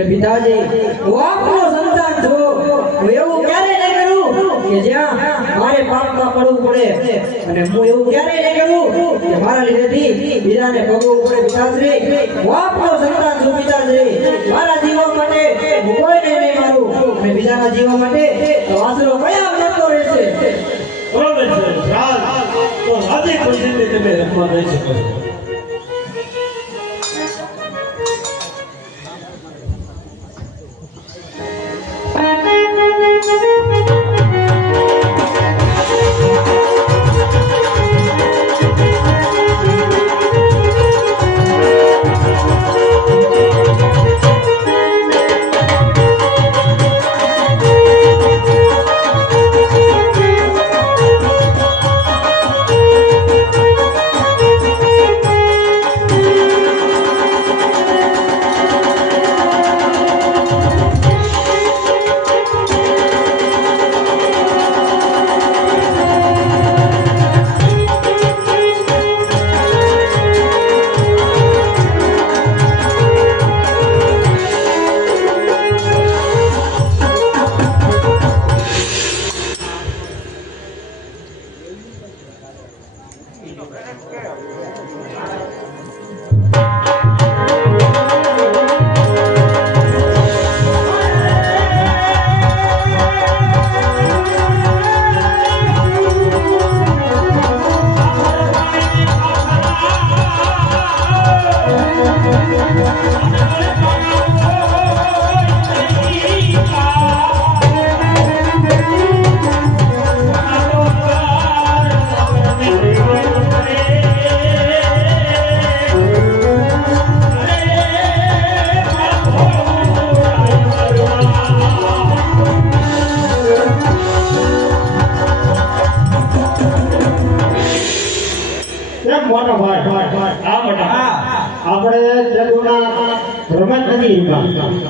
पिताजी वो आपको संतान छो હું એવું ક્યારે ન કરું કે જ્યાં મારે પાપમાં પડવું પડે અને હું એવું ક્યારે ન કરું કે મારા લીધેથી બીજાને ભોગવવું પડે પિતાશ્રી હું આપનો સંતાન છું પિતાશ્રી મારા જીવન માટે હું કોઈને નહીં મારું અને બીજાના જીવન માટે વાસરો કયા કરતો રહેશે બરોબર છે ચાલ તો આજે કોઈ તમે રખવા દઈ શકો છો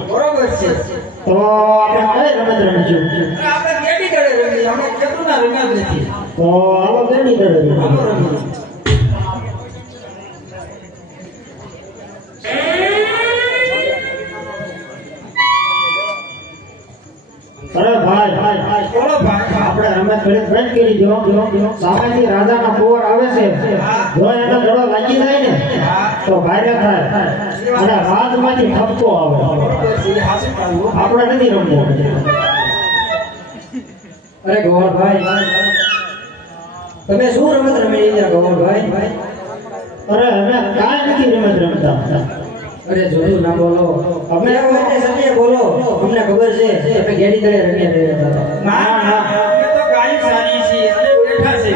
બરોબર છે તો આપણે કઈ રમત રમીશું આપણે કેડી દડે રમી અમે કેટલું રમ્યા નથી તો આવો કેડી દડે રમીશું અરે ભાઈ બોલો ભાઈ આપણે રમત ઘડી બંધ કરી દો સામેથી રાજાના કુંવર આવે છે જો એનો દડો લાગી જાય ને તો ભાઈને થાય અને હાથમાંથી ઠપકો આવે આપણે નથી રમવું અરે ગોવરભાઈ તમે શું રમત રમી રહ્યા ગોવરભાઈ અરે અમે કાંઈ નથી રમત રમતા અરે જોયું ના બોલો અમે એટલે સત્ય બોલો અમને ખબર છે તમે ગેડી દડે રમી રહ્યા હતા ના અમે તો ગાય સારી છે અને બેઠા છે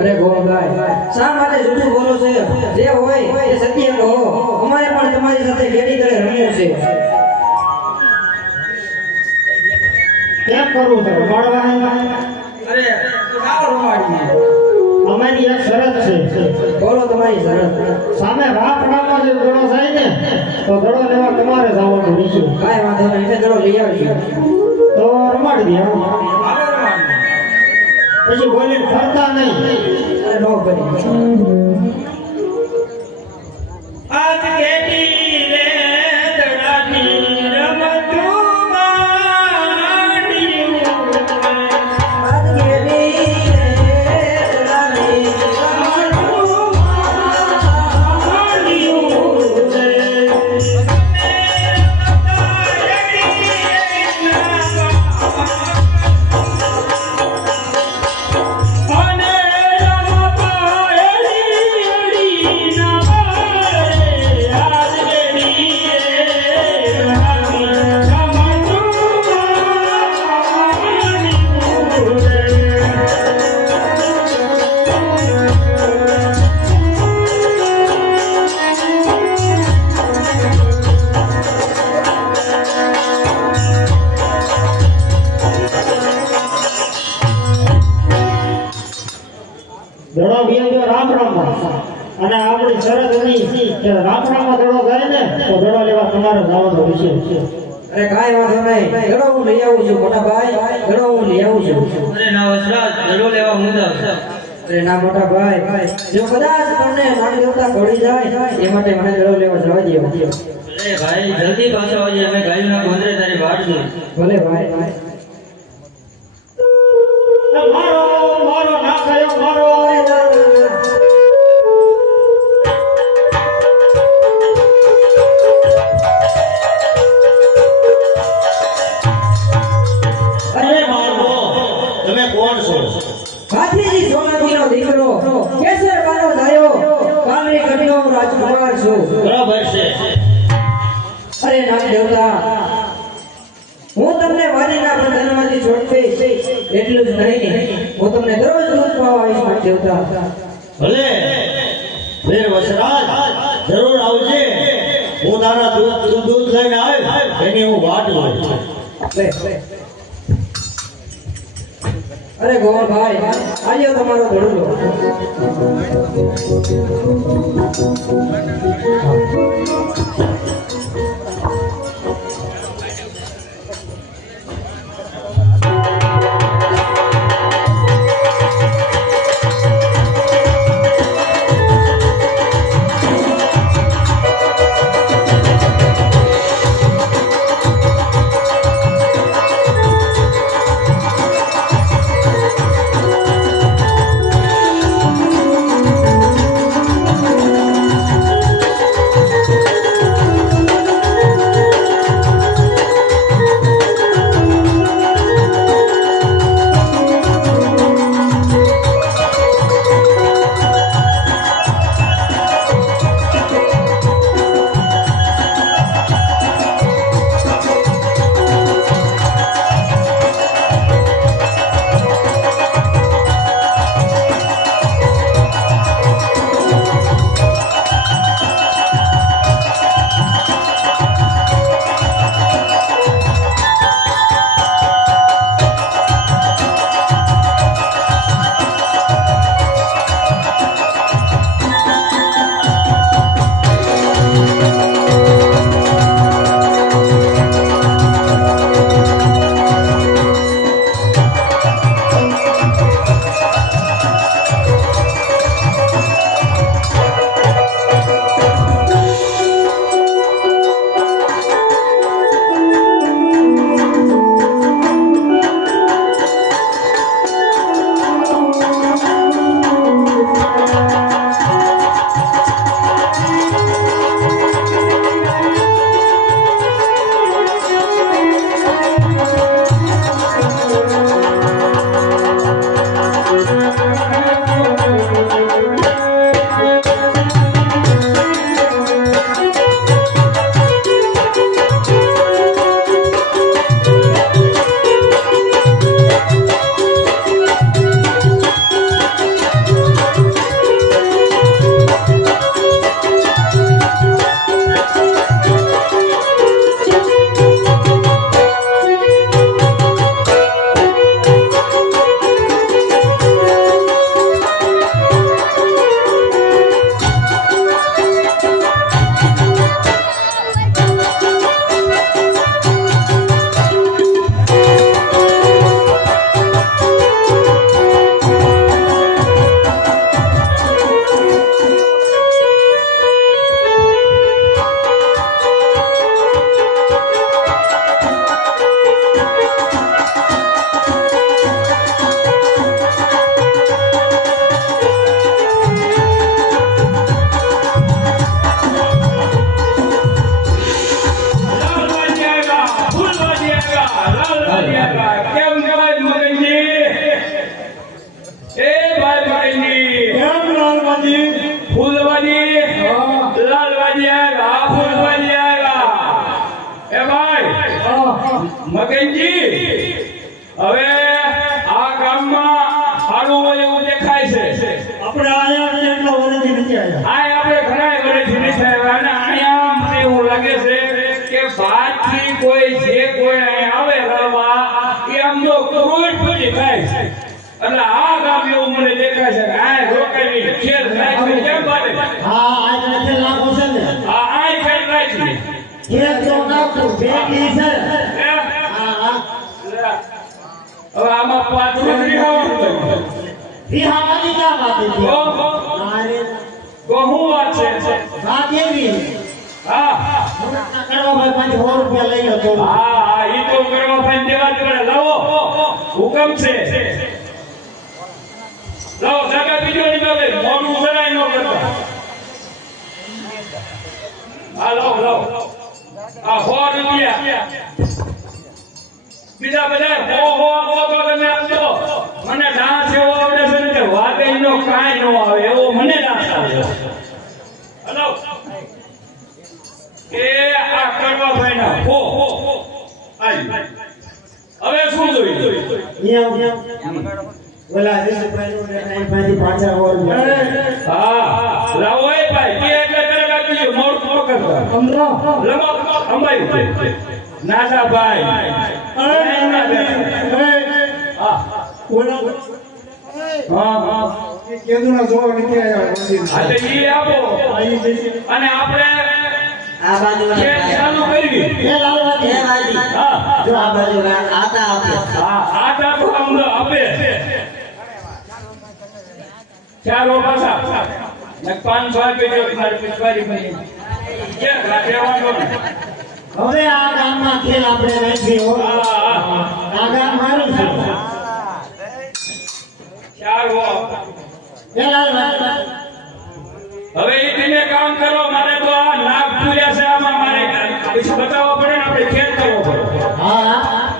અરે ગોવરભાઈ શા માટે જૂઠું બોલો છે જે હોય એ સત્ય કહો અમારે પણ તમારી સાથે ગેડી દડે રમવું છે કેમ કરવું છે રમાડવા અરે તો ના રમાડીએ અમારી એક શરત છે બોલો તમારી શરત સામે રાપડામાં જે દડો થાય ને તો દડો લેવા તમારે જવાનું રહેશે કાંઈ વાંધો નહીં એટલે દડો લઈ આવજો તો રમાડી દે હાલો રમાડીએ પછી બોલીને ફરતા નહીં અરે નો કરી આજ કેટી રે દડાની રમતું માંડ્યું આજ ગેડી દડો વિયો રાપડામાં અને આપણી શરત એની કે રાપડામાં દડો જાય ને તો દડો લેવા તમારે જવાનો વિષય છે અરે કાંઈ વાંધો નહીં ઘણો હું લઈ આવું છું મોટા ભાઈ ઘણો હું લઈ આવું છું અરે ના વસરાજ દડો લેવા હું જાવ અરે ના મોટા ભાઈ, જો કદાચ તમને નાગ દેવતા ઘોડી જાય એ માટે મને લડો લેવા જવા દો. અરે ભાઈ જલ્દી પાછો આવજે, અમે ગાયોના ગોંદરે તારી વાટ જોઈ. ભલે ભાઈ. મારો મારો ના કયો મારો અરે મારો તમે કોણ છો? હાથીજી સોનાજીનો દીકરો કેસર બાનો ધાયો કામરી ગઢનો રાજકુમાર છું. બરાબર છે. અરે નાગ દેવતા, હું તમને વાડીના બંધનમાંથી છોડવીશ એટલું જ નહીં, હું તમને દરરોજ દૂધ પાવા આવીશ નાગ દેવતા. ભલે વીર વસરાજ જરૂર આવજે. હું તારા દૂધ લઈને આવીશ, એની હું વાટ જોઉં. અરે ગોવરભાઈ, આલ્યો તમારો ધડુલો. મગનજી હવે આ ગામમાં સારું હોય એવું દેખાય છે. આપણે આયા એટલા વર્ષથી નથી આવ્યા. આ આપણે ઘણા વર્ષથી નથી આવ્યા અને અહીંયા મને એવું લાગે છે કે બહારથી કોઈ જે કોઈ અહીં આવે રવા એ આમનો કરોડપતિ થાય છે. એટલે આ ગામ એવું મને દેખાય છે કે આ રોકાઈ ખેલ રાખી કેમ બારે હા આજ નથી લાગુ છે ને. આ ખેલ રાખી એક તો નાખું બેટી છે. હા હા હવે આમાં પાછું નથી આવતું. વિહાવાની ક્યાં વાત હતી ઓહો, અરે તો હું વાત છે વાત એવી હા કરવા ભાઈ 500 રૂપિયા લઈ લો તો હા ઈ તો કરવા ફાઈન દેવા જ પડે લાવો હુકમ છે લાવો જાગા બીજો નીકળે મોઢું સરાય ન કરતા હા લાવો આ 100 રૂપિયા બીજા બધા હો આપો તો તમે આપજો મને ડાન્સ એવો આવડે છે ને કે વાગઈનો કાંઈ ન આવે એવો મને ડાન્સ આવે હલો એ આ કરવા ભાઈના હો આવી હવે શું જોઈએ ઓલા જસભાઈનું ને ટાઈમ પાછા ઓર હા લાવો એ ભાઈ કે એટલે કરે લાગી મોર મોર કરતા અમરો લમો અંબાઈ નાના ભાઈ હા ઓલા હા કેદુના જોવા નીકળ્યા હા તો ઈ આપો અને આપણે આ બાજુ ચેક ચાલુ કરવી એ લાલવાજી એ વાજી હા જો આ બાજુ આતા આપે હા આટા તો અમને આપે ચાલો પાછા ને 500 રૂપિયા જો મારી પિછવાડી બની કે રાખેવાનો હવે આ ગામમાં ખેલ આપણે રમવી હોય હા આ ગામ મારું છે ચાલો એ લાલવાજી હવે ઈ દિને કામ કરો મારે તો આ નાગ પૂર્યા છે આમાં મારે પછી બતાવવા પડે ને આપણે ખેલ કરવો પડે હા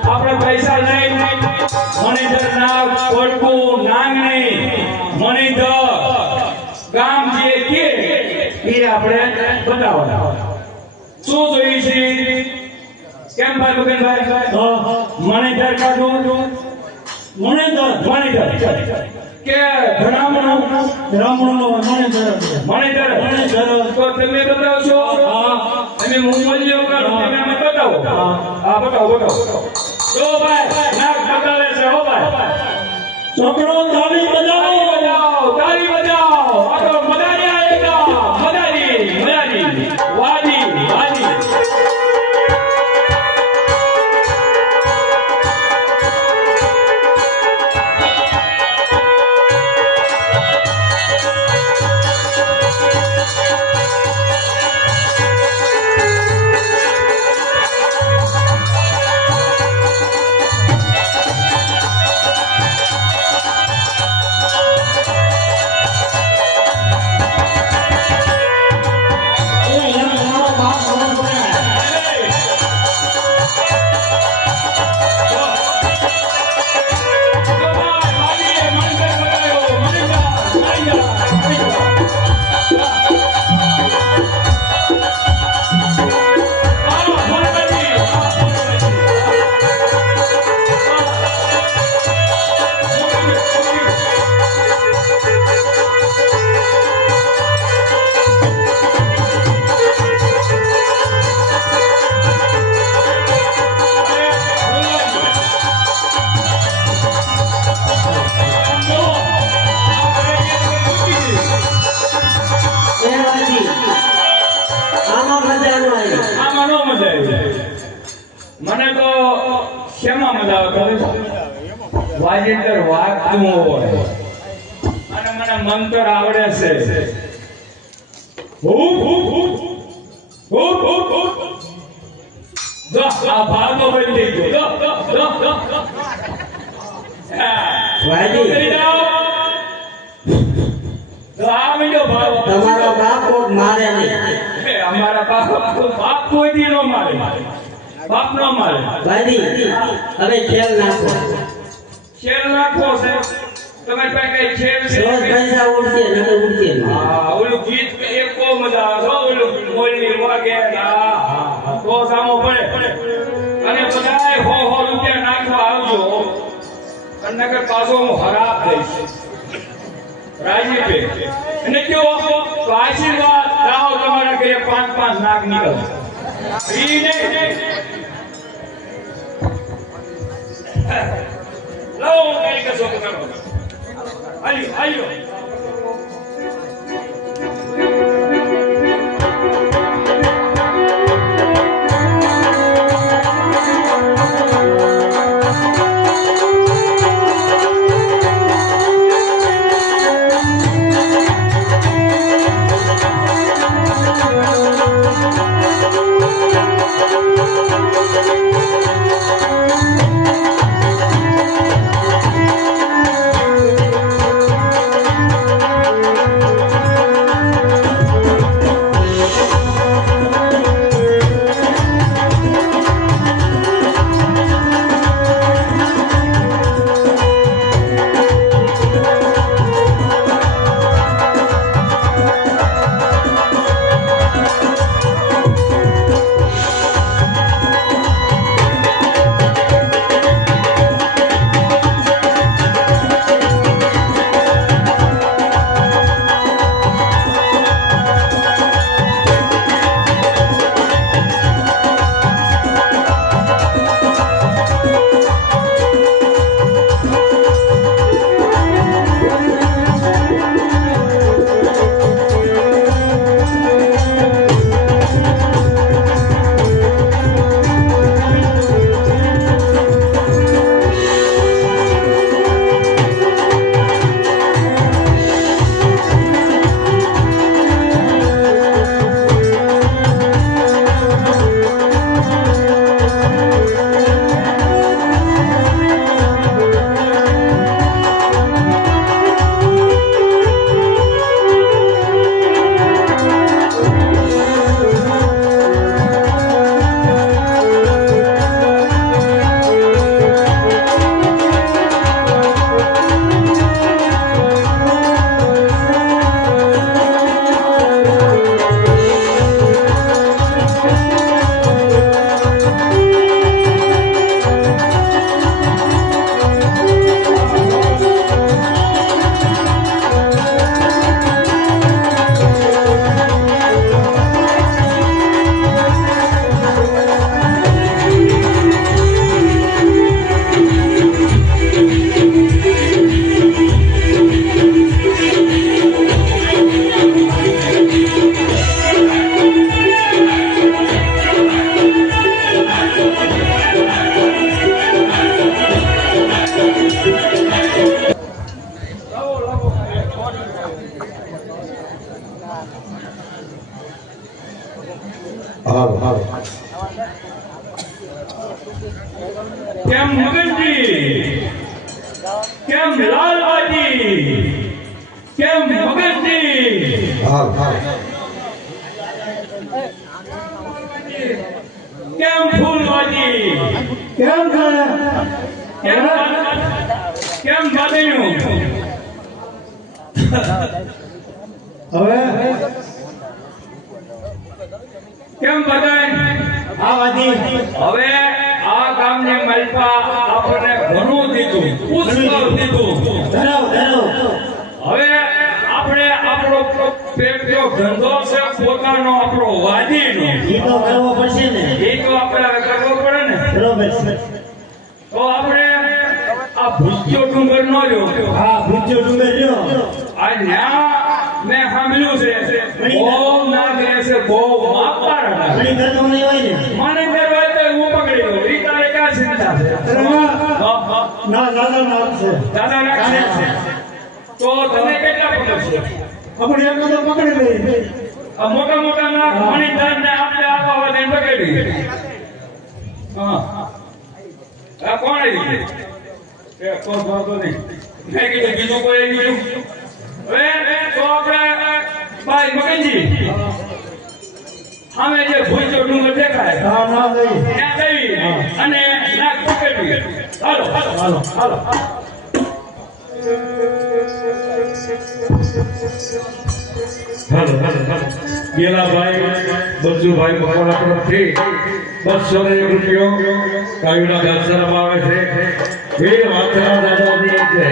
આપણે પૈસા લઈ મણિધર નાગ કોટકું નાંગણી મણિધર ગામ જે કે એ આપણે બતાવવાના શું જોઈએ છે કેમ ભાઈ મુકેશભાઈ મણિધર કાઢું મણિધર કે બ્રાહ્મણ મણિધર તો તમે બતાવશો તમે મૂલ્યો કરો તમે અમે બતાવો હા બતાવો જો ભાઈ નાક બતાવે છે હો ભાઈ છોકરો તાળી બજાવો તાળી બજાવો આ તો મદારી આયેગા મદારી વાજી મને તો શેમાં મજા આવે વાજિંદર વાગતું હોય અને મને મંત્ર આવડે છે જો આ ભાગો બની ગયો વાજી કરી જાઓ તો આ મીડો ભાવ તમારો બાપ કોક મારે નહીં અમારા બાપ કોઈ દી નો મારે બાપ નો મારે વાજી હવે ખેલ નાખો શેર નાખો છે તમે કઈ શેર રોજ પૈસા ઉડશે નકર ઉડશે નહીં હા ઓલું ગીત એક બહુ મજા આવે છે ઓલું મોલની વાગે હા તો સામો પડે અને બધાય હો રૂપિયા નાખવા આવજો અને નકર પાછો હું ખરાબ થઈશ રાજી પે અને કેવો તો આશીર્વાદ લાવો તમારા ઘરે 5-5 નાક નીકળે ઈ નહીં લાવો કઈ કશો કરો આયો હાલો હાલો કેમ મગનજી, કેમ લાલબાજી, કેમ મગનજી, હાલો હાલો કેમ ફૂલવાજી, કેમ છે કેમ કેમ બાદણ્યું? હવે કેમ બધાય? આ વાજી હવે આ ગામની માલપા આપણને ઘણું દીધું, પુષ્કળ દીધું. ધરાવ ધરાવ હવે આપણે આપણો પેટનો ધંધો છે, પોતાનો આપણો વાદીનો. ઈ તો કરવો પડશે ને એ તો આપણે હવે કરવો પડે ને. બરોબર છે તો આપણે આ ભૂસ્યો ડુંગર નો રહ્યો. હા ભૂજો ડુંગર રહ્યો આ ન્યા મેં સાંભળ્યું છે બહુ નાગ રહેશે, બહુ માપાર નાગ. ઘણી કરતો નહીં હોય ને મને કરવા તો હું પકડી લઉં. ઈ તારે ક્યાં ચિંતા છે? હા, હા. ના દાદા નામ છે દાદા રાખશે. તો તમે કેટલા પકડશો? આપણે એમ તો પકડી લઈ આ મોટા મોટા નાગ મણિધર ને આપણે આવા વધે પકડી. હા. આ કોણ આવી? એ કોણ ભાવતો નહીં. મેં કીધું બીજું કોઈ આવી ગયું? હવે તો આપણે ભાઈ મગનજી સામે જે ભૂજો ડુંગર દેખાય હા ના લઈ ત્યાં જઈ અને નાગ પકડવી. હાલો હાલો હાલો હાલો. હાલો હાલો હાલો ગેલાભાઈ બચ્ચુભાઈ મકવાણા તરફથી 201 રૂપિયો કાયુના ઘાસચારામાં આવે છે. એ વાંચના દાદાની જય.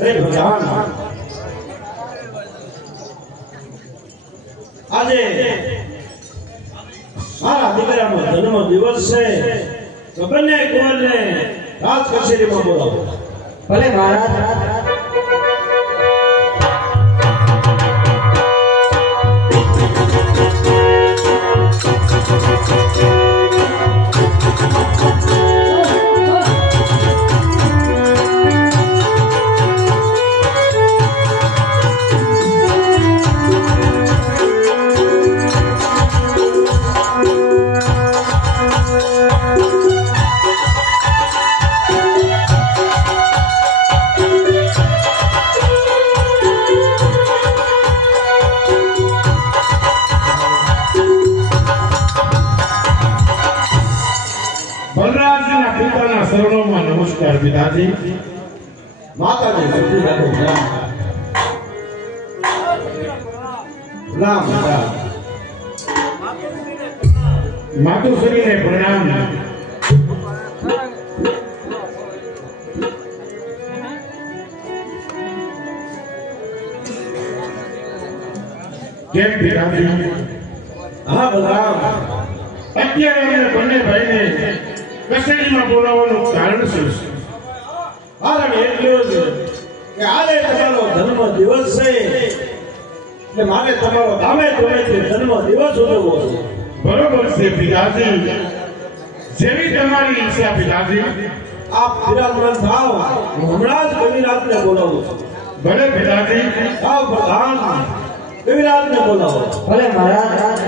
હે ભગવાન આજે મારા દીકરાનો જન્મ દિવસ છે તો બંને કુંવરને રાજ કચેરીમાં બોલાવો. ભલે મહારાજ. બલરાજના પિતાના શરણોમાં નમસ્કાર પિતાજી. માતાજી સતી રાખો રામ રામ. માતુશ્રીને પ્રણામ. કેમ પિતાજી? હા બલરામ, અત્યારે અમને બંને ભાઈને કચેરીમાં બોલાવવાનું કારણ શું છે? કારણ એટલું જ કે આજે તમારો જન્મ દિવસ છે એટલે મારે તમારો ધામે ધૂમેથી જન્મ દિવસ ઉજવવો છે. બરોબર છે પિતાજી, જેવી તમારી ઈચ્છા પિતાજી. આપ બિરાજમાન થાવ, હું હમણાં જ કવિરાજને બોલાવું છું. ભલે પિતાજી. થાવ પ્રધાન, કવિરાજને બોલાવો. ભલે મહારાજ.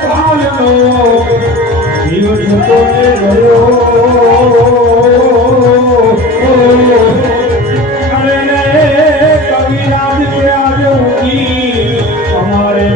કાલનો દિવસ કોને ગયો અરે રે કવિરાજ કે આજ ઉગી અમારે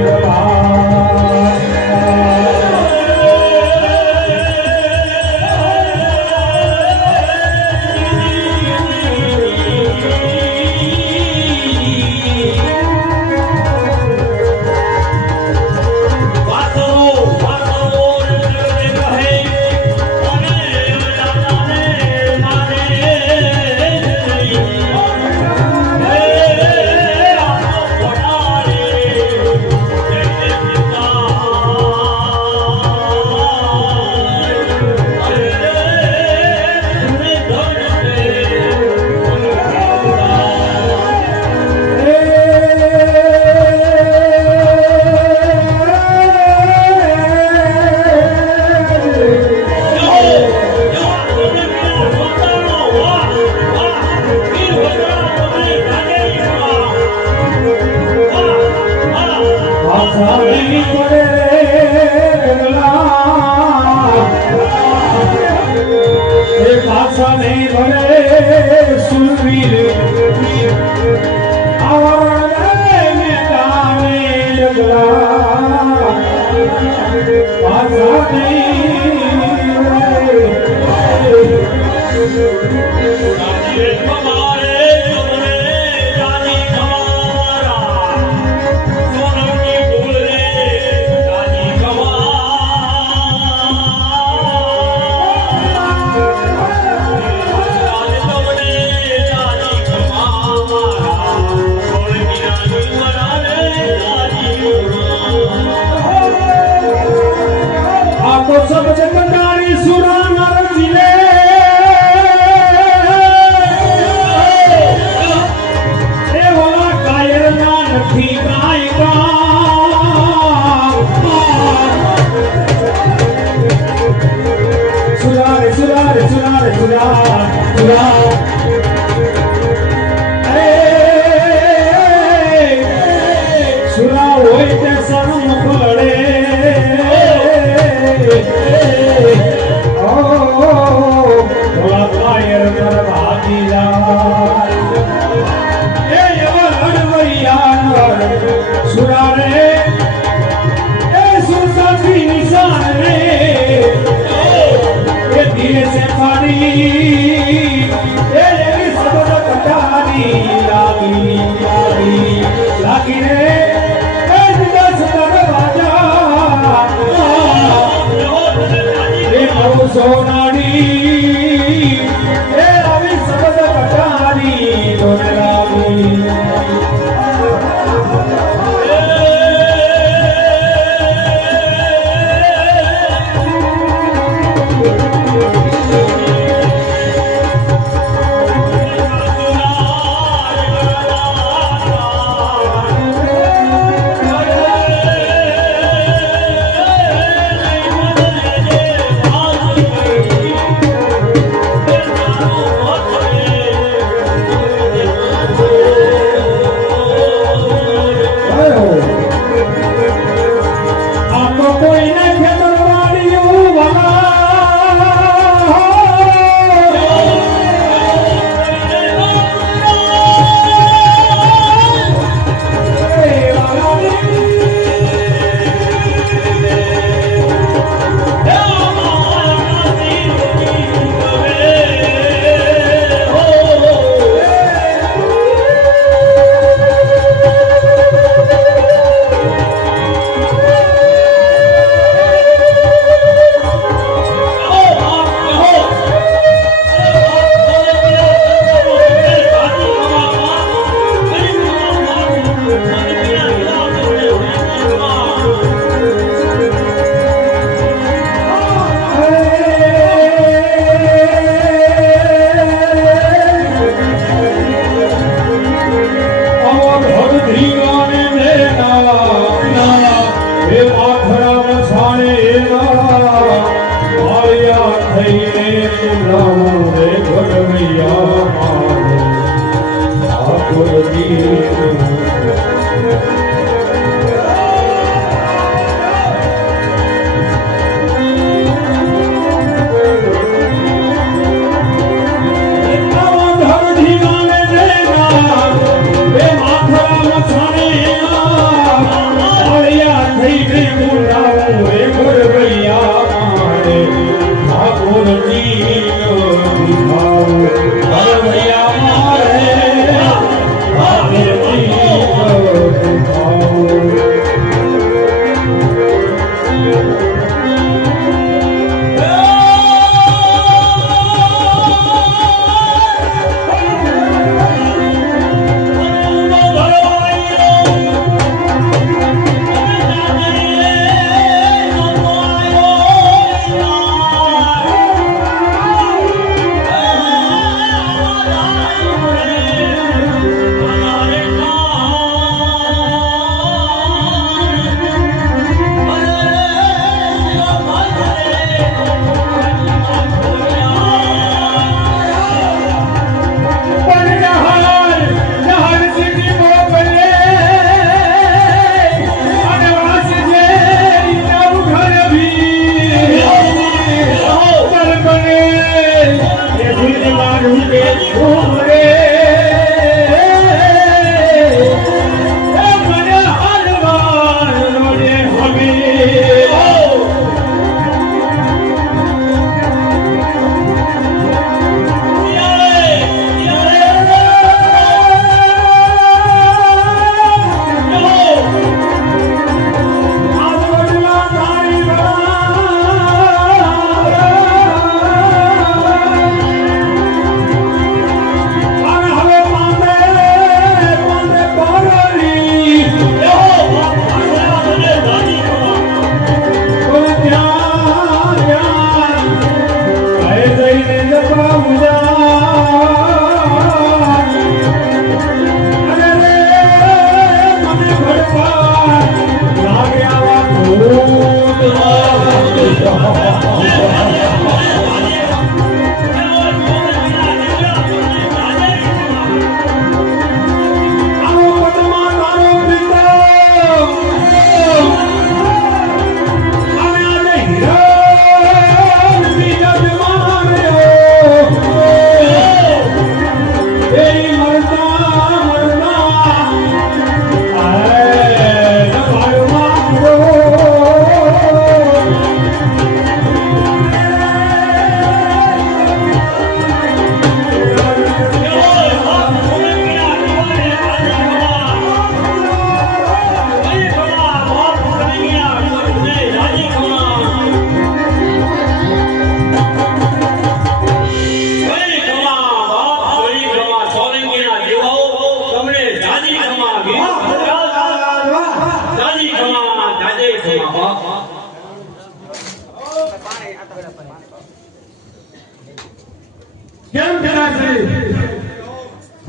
કેમ પિતાશ્રી?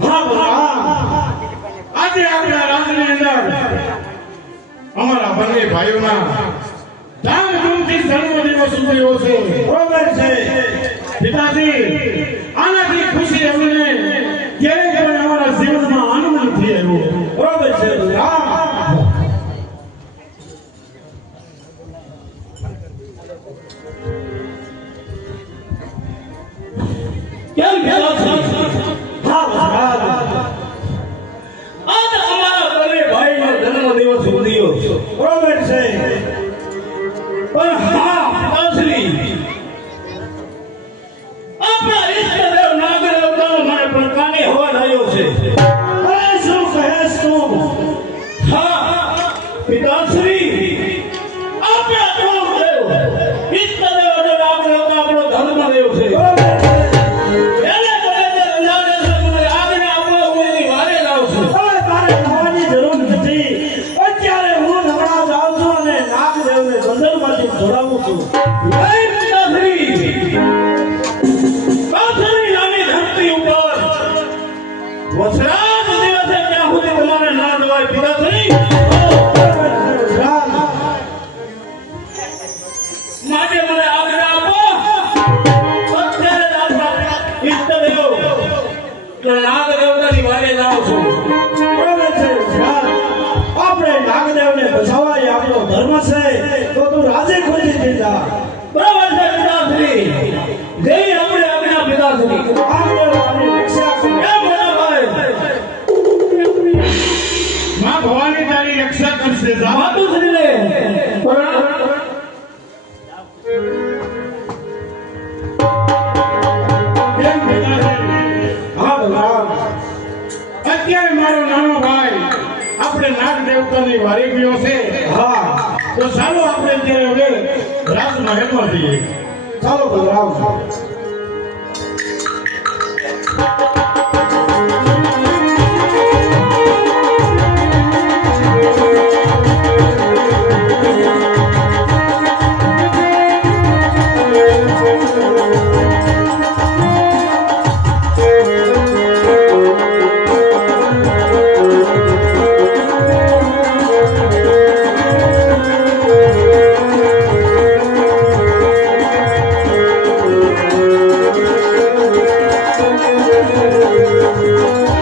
હા ભગવાન, આજે આપણા રાજની અંદર અમારા બંને ભાઈઓના ધામધૂમથી જન્મદિવસ ઉજવ્યો છે. બરોબર છે પિતાજી, આનાથી ખુશી અમને ક્યારેય પણ અમારા જીવનમાં આનંદ નથી આવ્યો. બરોબર છે રામ. કેમ પિતાશ્રી? હા ભગવાન, આજ અમારા બંને ભાઈનો જન્મદિવસ ઉજવ્યો. બરોબર છે પણ હા પિતાશ્રી, આપણા ઈષ્ટદેવ નાગદેવતાનો મને પ્રકારની હવા આવ્યો છે. અરે શું કહેશ તું? હા પિતાશ્રી, આપણા ધર્મદેવ ઈષ્ટદેવ અને નાગદેવતા આપણો ધર્મદેવ છે. એને કહે છે રંજાડે છે, મને આજ્ઞા આપો, હું એની વારે જાઉં છું. હવે તારે થવાની જરૂર નથી. અત્યારે હું નવરા જાઉં છું અને નાગદેવને બંધનમાંથી છોડાવું છું. નહીં પિતાશ્રી, પાથરી નાની ધરતી ઉપર વસરાજ દિવસે ત્યાં સુધી તમારે ના જવાય પિતાશ્રી. રામ, માટે મને આજ્ઞા આપો. અત્યારે જ આપણા ઈષ્ટદેવ એટલે નાગદેવતાની વારે જાઉં છું. બરોબર છે રામ. આપણે નાગદેવને બચાવવા એ આપણો ધર્મ છે, તો તું રાજે ખોજી થઈ જા. બરાબર છે પિતાશ્રી, જેવી આપણે આજ્ઞા પિતાશ્રી. નાગદેવ તારી રક્ષા કરે. કેમ મોટા ભાઈ? માં ભવાની તારી રક્ષા કરશે. જા. માતુશ્રીને કેમ પિતાશ્રી? હા ભગવાન, અત્યારે મારો નાનો ભાઈ આપણે નાગ દેવતાની વારી ગયો છે. હા તો ચાલો આપણે અત્યારે હવે રાજમહેલમાં જઈએ. ચાલો બલરામ